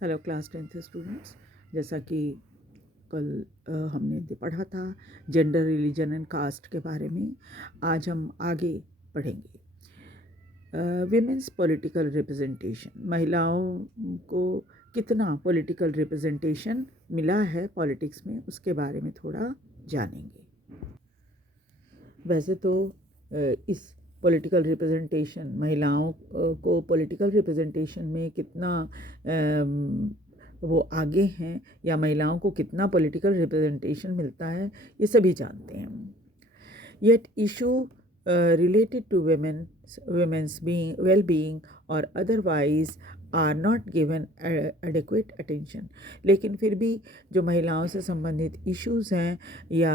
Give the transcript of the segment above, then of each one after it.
Hello class 10th students, जैसा कि कल हमने पढ़ा था जेंडर, रिलीजन एंड कास्ट के बारे में। आज हम आगे पढ़ेंगे विमेंस पॉलिटिकल रिप्रेजेंटेशन। महिलाओं को कितना पॉलिटिकल रिप्रेजेंटेशन मिला है पॉलिटिक्स में, उसके बारे में थोड़ा जानेंगे। वैसे तो इस पॉलिटिकल रिप्रेजेंटेशन, महिलाओं को पॉलिटिकल रिप्रेजेंटेशन में कितना वो आगे हैं या महिलाओं को कितना पॉलिटिकल रिप्रेजेंटेशन मिलता है, ये सभी जानते हैं। Yet issue related to women's being well-being or otherwise are not given adequate attention। लेकिन फिर भी जो महिलाओं से संबंधित इश्यूज हैं या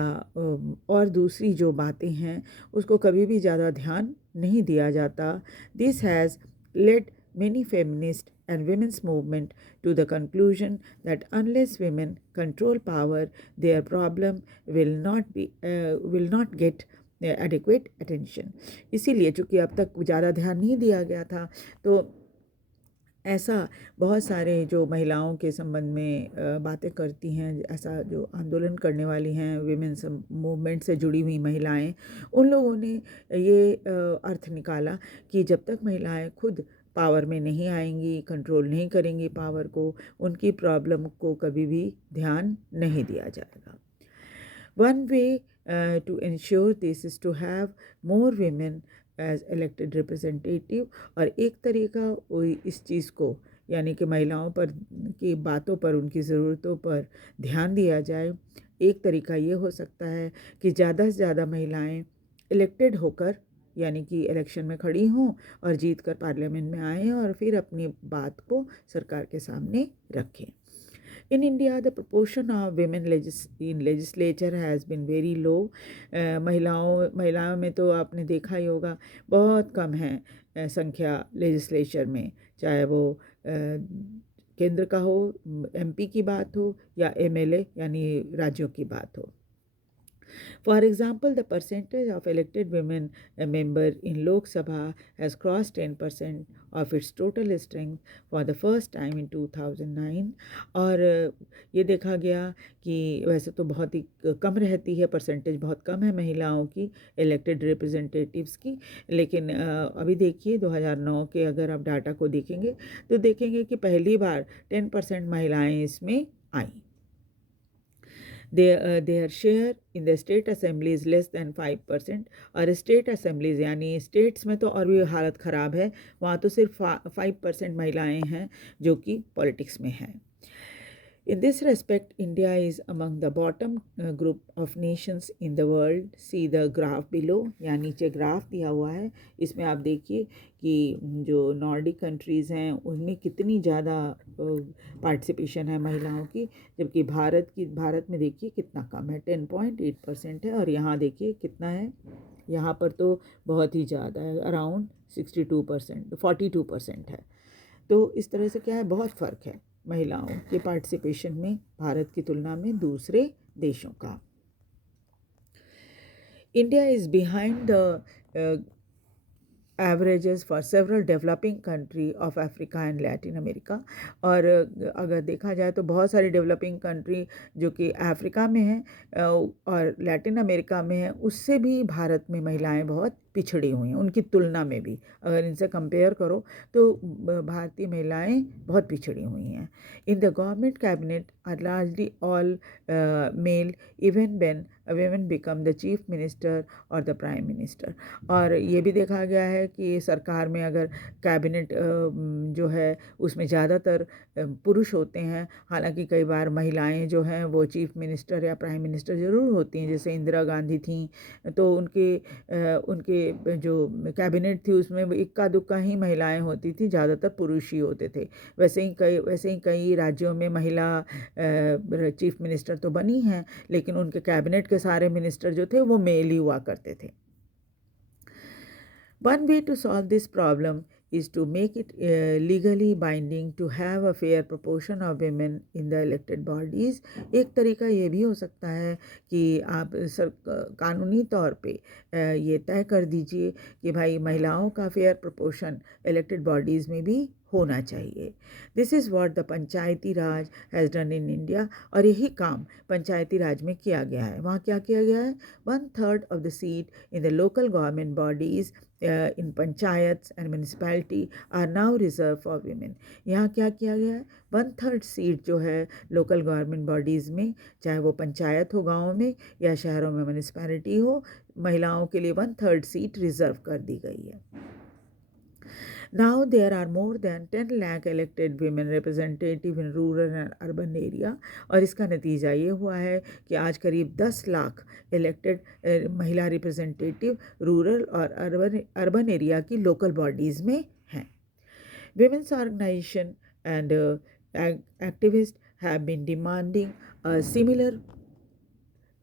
और दूसरी जो बातें हैं, उसको कभी भी ज़्यादा ध्यान नहीं दिया जाता। This has led many feminist and women's movement to the conclusion that unless women control power, their problem will not get adequate attention. इसीलिए चूँकि अब तक ज़्यादा ध्यान नहीं दिया गया था, तो ऐसा बहुत सारे जो महिलाओं के संबंध में बातें करती हैं, ऐसा जो आंदोलन करने वाली हैं, विमेंस मूवमेंट से जुड़ी हुई महिलाएं, उन लोगों ने ये अर्थ निकाला कि जब तक महिलाएं खुद पावर में नहीं आएंगी, कंट्रोल नहीं करेंगी पावर को, उनकी प्रॉब्लम को कभी भी ध्यान नहीं दिया जाएगा। One way to ensure this is to have more women as elected representative। और एक तरीका इस चीज़ को, यानी कि महिलाओं पर की बातों पर, उनकी ज़रूरतों पर ध्यान दिया जाए, एक तरीका ये हो सकता है कि ज़्यादा से ज़्यादा महिलाएं इलेक्टेड होकर, यानी कि इलेक्शन में खड़ी हों और जीत कर पार्लियामेंट में आएँ और फिर अपनी बात को सरकार के सामने रखें। In India, the proportion of women in legislature has been very low। महिलाओं में तो आपने देखा ही होगा बहुत कम है संख्या लेजिस्लेचर में, चाहे वो केंद्र का हो, एमपी की बात हो या एमएलए यानी राज्यों की बात हो। For example, the percentage of elected women member in Lok Sabha has crossed 10% of its total strength for the first time in 2009। और ये देखा गया कि वैसे तो बहुत ही कम रहती है, परसेंटेज बहुत कम है महिलाओं की इलेक्टेड रिप्रेजेंटेटिव्स की, लेकिन अभी देखिए 2009 के अगर आप डाटा को देखेंगे तो देखेंगे कि पहली बार 10% महिलाएं इसमें आईं। Their share in the state assembly is less than 5%। और स्टेट असेंबलीज यानी स्टेट्स में तो और भी हालत ख़राब है, वहाँ तो सिर्फ 5% महिलाएं हैं जो कि पॉलिटिक्स में हैं। In this respect, India is among the bottom group of nations in the world। See the graph below। यहाँ नीचे ग्राफ दिया हुआ है, इसमें आप देखिए कि जो नॉर्डिक कंट्रीज़ हैं उनमें कितनी ज़्यादा पार्टिसिपेशन है महिलाओं की, जबकि भारत में देखिए कितना कम है, 10.8% है। और यहाँ देखिए कितना है, यहाँ पर तो बहुत ही ज़्यादा है, अराउंड 62%, 42% है। तो इस तरह से क्या है, बहुत फ़र्क है महिलाओं के पार्टिसिपेशन में भारत की तुलना में दूसरे देशों का। India is behind the averages for several developing country of Africa and Latin America. और अगर देखा जाए तो बहुत सारी डेवलपिंग कंट्री जो कि अफ्रीका में हैं और लैटिन अमेरिका में हैं, उससे भी भारत में महिलाएं बहुत पिछड़ी हुई हैं, उनकी तुलना में भी अगर इनसे कंपेयर करो तो भारतीय महिलाएं बहुत पिछड़ी हुई हैं। In the government cabinet are largely all male, even when women become the chief minister और द प्राइम मिनिस्टर। और ये भी देखा गया है कि सरकार में अगर कैबिनेट जो है उसमें ज़्यादातर पुरुष होते हैं, हालांकि कई बार महिलाएं जो हैं वो चीफ मिनिस्टर या प्राइम मिनिस्टर ज़रूर होती हैं, जैसे इंदिरा गांधी थी, तो उनके जो कैबिनेट थी उसमें इक्का दुक्का ही महिलाएं होती थी, ज़्यादातर पुरुष ही होते थे। वैसे ही कई राज्यों में महिला चीफ मिनिस्टर तो बनी हैं, लेकिन उनके कैबिनेट के सारे मिनिस्टर जो थे वो मेल ही हुआ करते थे। One way to solve this problem is to make it legally binding to have a fair proportion of women in the elected bodies। एक तरीका ये भी हो सकता है कि आप कानूनी तौर पे ये तय कर दीजिए कि भाई महिलाओं का फेयर प्रोपोर्शन इलेक्टेड बॉडीज़ में भी होना चाहिए। This is what the Panchayati Raj has done in India. और यही काम पंचायती राज में किया गया है। वहाँ क्या किया गया है? 1/3 of the seat in the local government bodies in panchayat and municipality are now reserve for women. यहाँ क्या किया गया है? 1/3 सीट जो है लोकल गवर्नमेंट बॉडीज़ में, चाहे वो पंचायत हो गाँव में या शहरों में म्यूनिसपैलिटी हो, महिलाओं के लिए 1/3 सीट रिजर्व कर दी गई है। Now there are more than 10 lakh elected women representative in rural and urban area। और इसका नतीजा ये हुआ है कि आज करीब 10 लाख इलेक्टेड महिला रिप्रेजेंटेटिव रूरल और अर्बन एरिया की लोकल बॉडीज़ में हैं। Women's organization and activists have been demanding a similar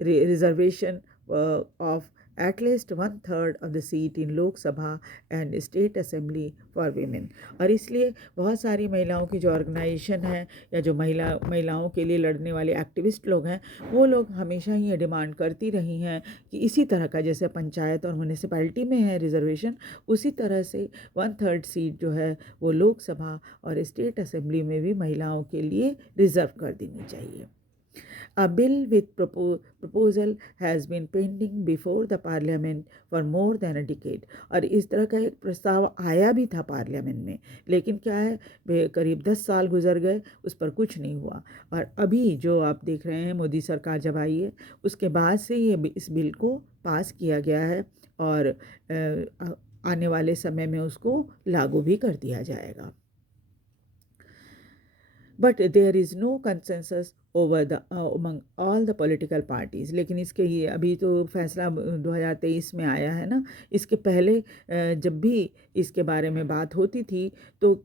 reservation of at least 1/3 of the seat in Lok Sabha and State Assembly for women। और इसलिए बहुत सारी महिलाओं की जो ऑर्गेनाइजेशन है या जो महिलाओं के लिए लड़ने वाले एक्टिविस्ट लोग हैं, वो लोग हमेशा ही ये डिमांड करती रही हैं कि इसी तरह का जैसे पंचायत और म्यूनिसिपैलिटी में है रिजर्वेशन, उसी तरह से 1/3 सीट जो है वो लोकसभा और स्टेट असेंबली में भी महिलाओं के लिए रिजर्व कर देनी चाहिए। A bill with proposal has been pending before the parliament for more than a decade। और इस तरह का एक प्रस्ताव आया भी था पार्लियामेंट में, लेकिन क्या है, करीब 10 साल गुजर गए, उस पर कुछ नहीं हुआ। और अभी जो आप देख रहे हैं, मोदी सरकार जब आई है उसके बाद से ये इस बिल को पास किया गया है और आने वाले समय में उसको लागू भी कर दिया जाएगा। But there is no consensus over the among all the political parties। लेकिन इसके ये अभी तो फैसला 2023 में आया है ना, इसके पहले जब भी इसके बारे में बात होती थी तो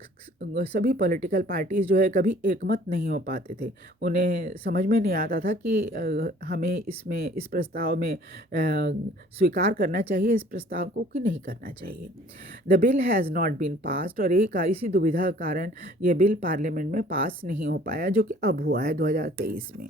सभी पॉलिटिकल पार्टीज़ जो है कभी एकमत नहीं हो पाते थे। उन्हें समझ में नहीं आता था कि हमें इस प्रस्ताव में स्वीकार करना चाहिए इस प्रस्ताव को कि नहीं करना चाहिए। The bill has not been passed. और इसी दुविधा के कारण ये बिल पार्लियामेंट में पास नहीं हो पाया, जो कि अब हुआ है 2023 में।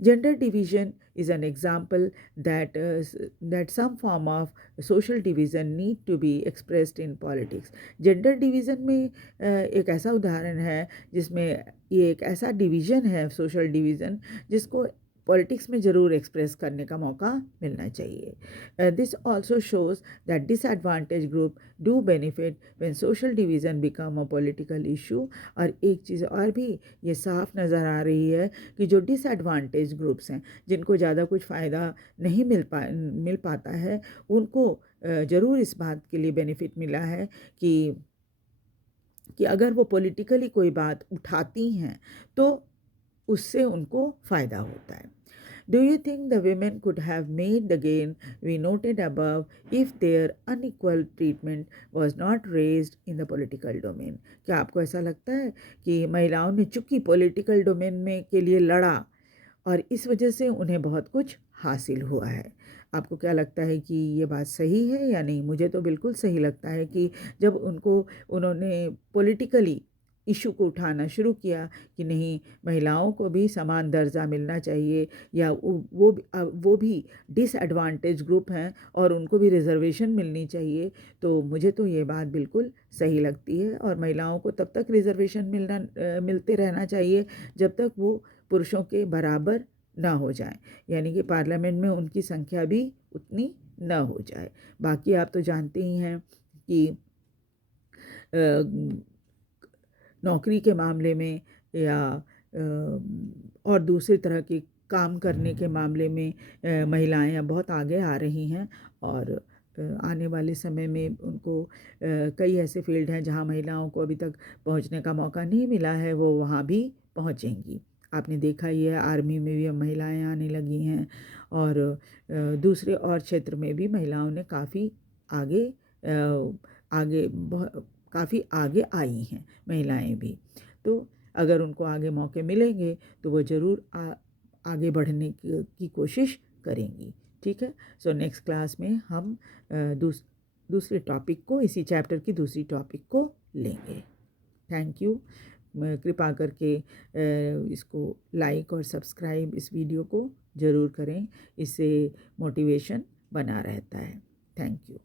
Gender division is an example that some form of social division need to be expressed in politics। Gender division में एक ऐसा उदाहरण है जिसमें ये एक ऐसा डिवीज़न है, सोशल डिवीज़न, जिसको पॉलिटिक्स में ज़रूर एक्सप्रेस करने का मौका मिलना चाहिए। This also shows that disadvantage group do benefit when social division become a political issue. और एक चीज़ और भी ये साफ नज़र आ रही है कि जो डिसएडवांटेज ग्रुप्स हैं, जिनको ज़्यादा कुछ फ़ायदा नहीं मिल पाता है, उनको ज़रूर इस बात के लिए बेनिफिट मिला है कि अगर वो पॉलिटिकली कोई बात उठाती हैं तो उससे उनको फ़ायदा होता है। Do you think the women could have made the gain we noted above if their unequal treatment was not raised in the political domain? क्या आपको ऐसा लगता है कि महिलाओं ने चूंकि पॉलिटिकल डोमेन में के लिए लड़ा और इस वजह से उन्हें बहुत कुछ हासिल हुआ है? आपको क्या लगता है कि ये बात सही है या नहीं? मुझे तो बिल्कुल सही लगता है कि जब उन्होंने पॉलिटिकली इशू को उठाना शुरू किया कि नहीं, महिलाओं को भी समान दर्जा मिलना चाहिए, या वो भी डिसएडवांटेज ग्रुप हैं और उनको भी रिजर्वेशन मिलनी चाहिए, तो मुझे तो ये बात बिल्कुल सही लगती है। और महिलाओं को तब तक रिजर्वेशन मिलते रहना चाहिए जब तक वो पुरुषों के बराबर ना हो जाए, यानी कि पार्लियामेंट में उनकी संख्या भी उतनी न हो जाए। बाकी आप तो जानते ही हैं कि नौकरी के मामले में या और दूसरी तरह के काम करने के मामले में महिलाएं अब बहुत आगे आ रही हैं और आने वाले समय में उनको कई ऐसे फील्ड हैं जहां महिलाओं को अभी तक पहुंचने का मौका नहीं मिला है, वो वहां भी पहुंचेंगी। आपने देखा ही है, आर्मी में भी अब महिलाएं आने लगी हैं और दूसरे और क्षेत्र में भी महिलाओं ने काफ़ी आगे काफ़ी आगे आई हैं महिलाएं भी। तो अगर उनको आगे मौके मिलेंगे तो वो ज़रूर आगे बढ़ने की कोशिश करेंगी। ठीक है। सो नेक्स्ट क्लास में हम दूसरे टॉपिक को, इसी चैप्टर की दूसरी टॉपिक को लेंगे। Thank you. कृपा करके इसको लाइक और सब्सक्राइब इस वीडियो को ज़रूर करें, इससे मोटिवेशन बना रहता है। Thank you.